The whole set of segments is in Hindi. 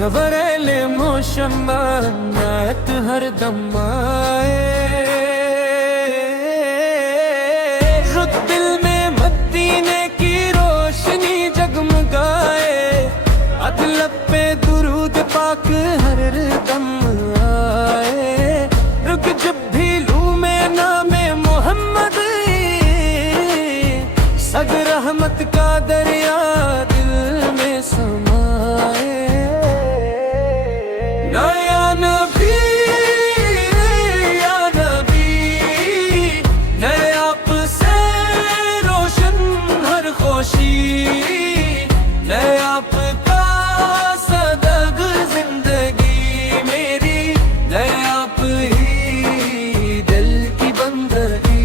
शबरेले मोशम्मात हर दम आए, रुत दिल में मदीने की रोशनी जगमगाए, अदलब पे दुरूद पाक हर दम आए। रुक जब भी लूं मैं नामे मोहम्मद, सग रहमत का दरिया दिल में समाए। नया नबी या नबी, नए आप से रोशन हर खुशी, नए आपका सदग जिंदगी मेरी, नए आप ही दिल की बंदगी।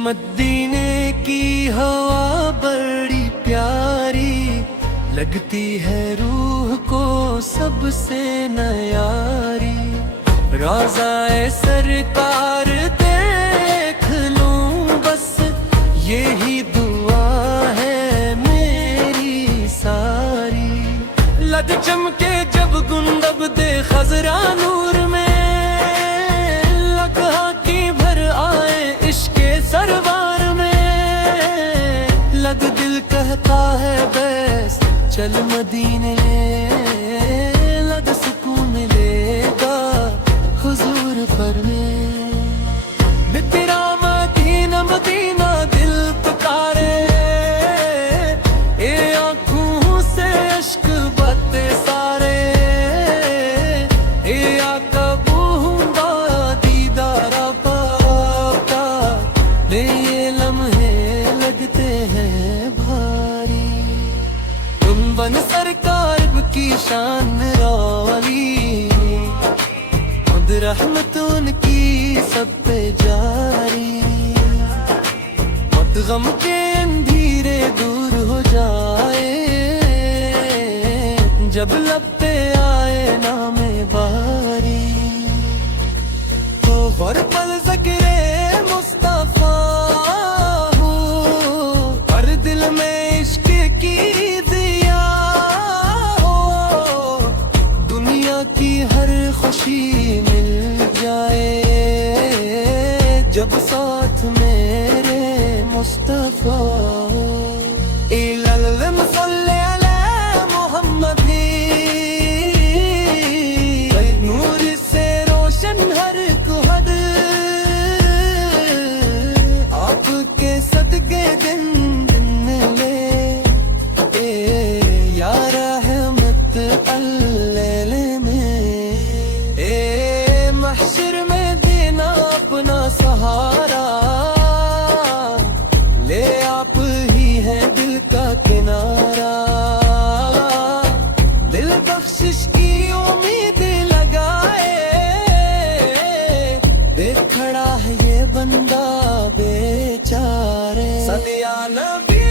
मदीने की हवा बड़ी प्यारी लगती है रूह को सबसे नयारी। रोज़ाए सरकार देख लूं बस यही दुआ है मेरी सारी। लद चमके जब गुंदब दे खजरा नूर में, लकहा की भर आए इश्के सरवार में। लग दिल कहता है बस चल मदीने, लग सुकून मिलेगा हुजूर पर में। तेरा मदीना मदीना दिल पुकारे, ए आँखों से अश्क बहते सारे। ए आका बूंदा दीदारा पाका, ले ये लम्हे लगते हैं भारी। तुम बन सरकार की शान वाली, खुद रहमत उनकी सब पे जारी। मत गम के अंधेरे दूर हो जाए, जब लब पे आए नामे बारी। तो हर पल ज़िक्रे मुस्तफा हो, हर दिल में इश्क की दिया हो। दुनिया की हर खुशी मिल जाए, जब साथ मेरे मुस्तफा हो। इल्लल्लाह सल्ले अला मोहम्मद, नूर से रोशन हर कुहद। आपके सदके दिन दिन ले, या रहमत अल्लैल में। महशर में देना अपना सहारा, ले आप ही हैं दिल का किनारा। दिल बख्शिश की उम्मीद लगाए, देख खड़ा है ये बंदा बेचारे। सदिया नबी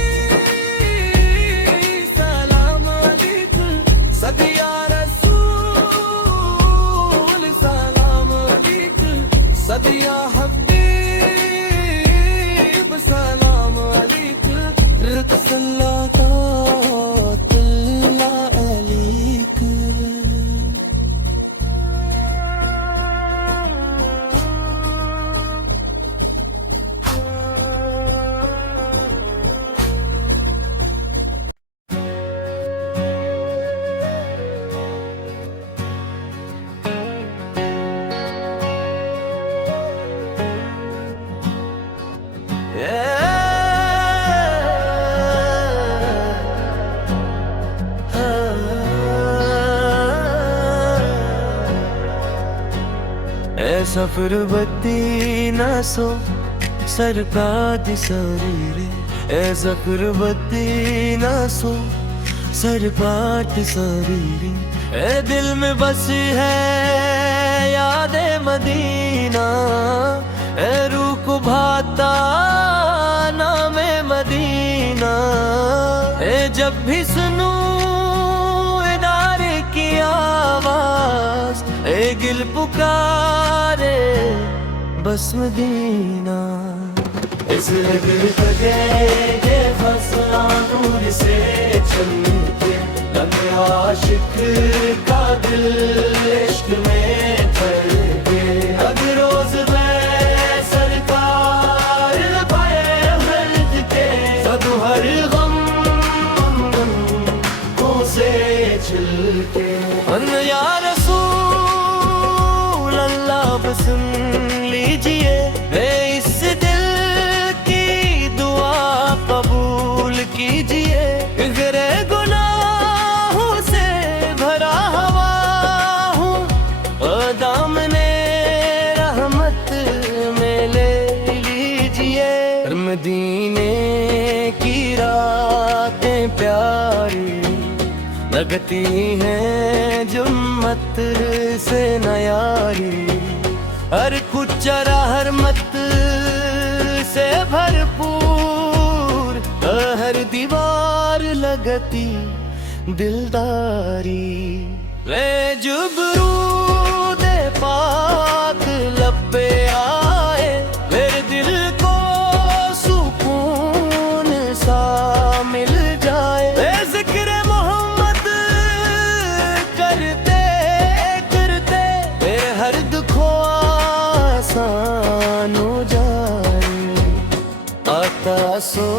सलाम अलैकुम, सदिया रसूल सलाम अलैकुम, सदिया हबीब सलाम अलैकुम। रुत सल्लल्लाहु अलैकुम। सफर बत्ती ना सो सरकार दी सरीरे, ए सफर बत्ती ना सो सरकार दी सरीरे। ए दिल में बस है याद मदीना, ए रूह को भाता नाम मदीना। ए जब भी सुनूं इदारे की आवाज, ए बस मदीना। इस लगे फसला नूर से चलके, लगे आशिक का दिल इश्क में धड़के। अगर रोज मैं सरकार पाए हर्द के, सब हर गम को से छिलके। या रसूल अल्लाह बस सुन लीजिए, इस दिल की दुआ कबूल कीजिए। गरे गुनाहों से भरा हवा हूँ, दामने रहमत में ले लीजिए। मदीने की रातें प्यारी लगती हैं जुम्मत से नयारी। हर कुचरा हर मत से भरपूर, हर दीवार लगती दिलदारी। ले जुबरूद पाक लब्बे आए, मेरे दिल को सुकून सा मिल जाए। जिक्र मोहम्मद करते करते मेरे हर दुखों आसान हो जाए। आता सो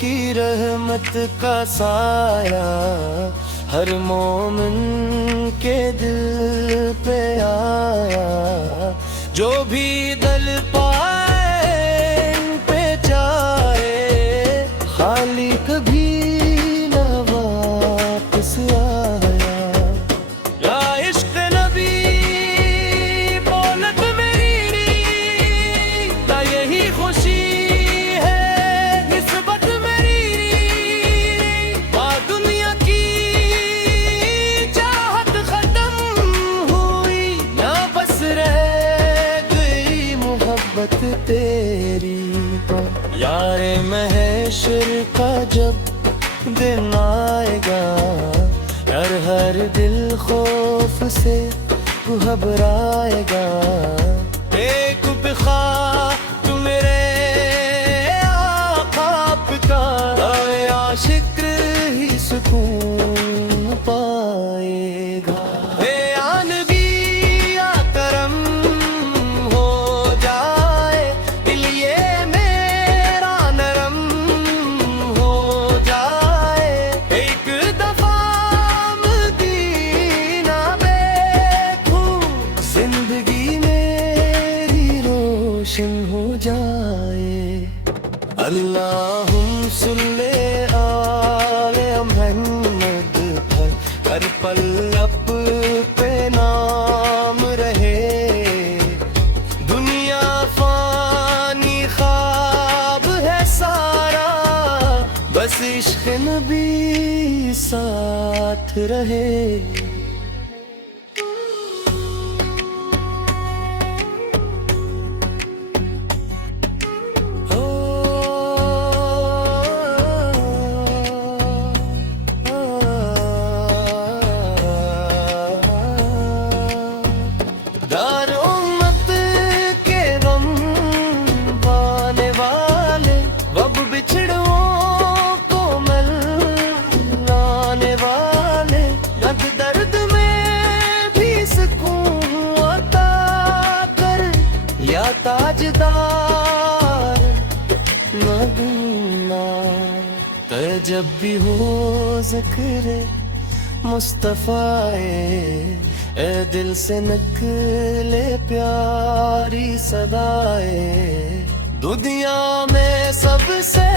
की रहमत का साया हर मोमिन के दिल पे आया। जो भी दल पाए इन पे जाए, खाली कभी न वापस आया। या इश्क नबी बोलत मेरी, ना यही खुशी है निस्बत मेरी। माँ दुनिया की चाहत खत्म हुई, ना बस रह गई मोहब्बत तेरी। यारे महशर का जब दिन आएगा, हर दिल खौफ से घबराएगा। एक बिखा तू मेरे आकाब का, आशिक ही सुकून पाएगा। आनबी या करम हो जाए, दिल ये मेरा नरम हो जाए। एक दफा मदीना देखूं, जिंदगी मेरी रोशन हो जाए। अल्लाहुम्मा सल्ले आले मोहम्मद पर, हर पल लब पे नाम रहे। दुनिया फानी ख्वाब है सारा, बस इश्क नबी साथ रहे। दार उम्मत के गम पाने वाले, वब बिछड़ों को मिलाने वाले। दर्द में भी सुकून अता कर, या ताजदार मदीना। तो जब भी हो ज़िक्र मुस्तफ़ाए, ए दिल से निकले प्यारी सदाए। दुनिया में सबसे